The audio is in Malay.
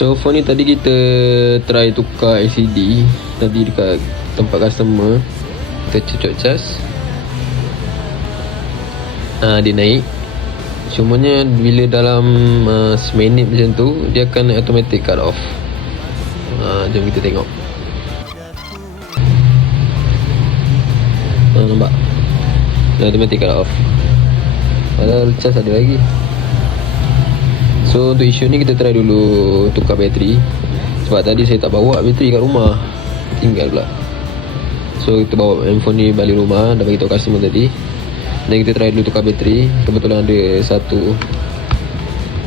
So phone ni tadi kita try tukar LCD tadi dekat tempat customer. Kita cocok cas. Dia naik. Cumanya bila dalam seminit macam tu, dia akan automatic cut off. Jom kita tengok. Nampak? Dia automatic cut off. Padahal cas ada lagi. So untuk isu ni kita try dulu tukar bateri. Sebab tadi saya tak bawa bateri kat rumah, tinggal pula. So kita bawa handphone ni balik rumah, dah bagi tahu customer tadi. Dan kita try dulu tukar bateri. Kebetulan ada satu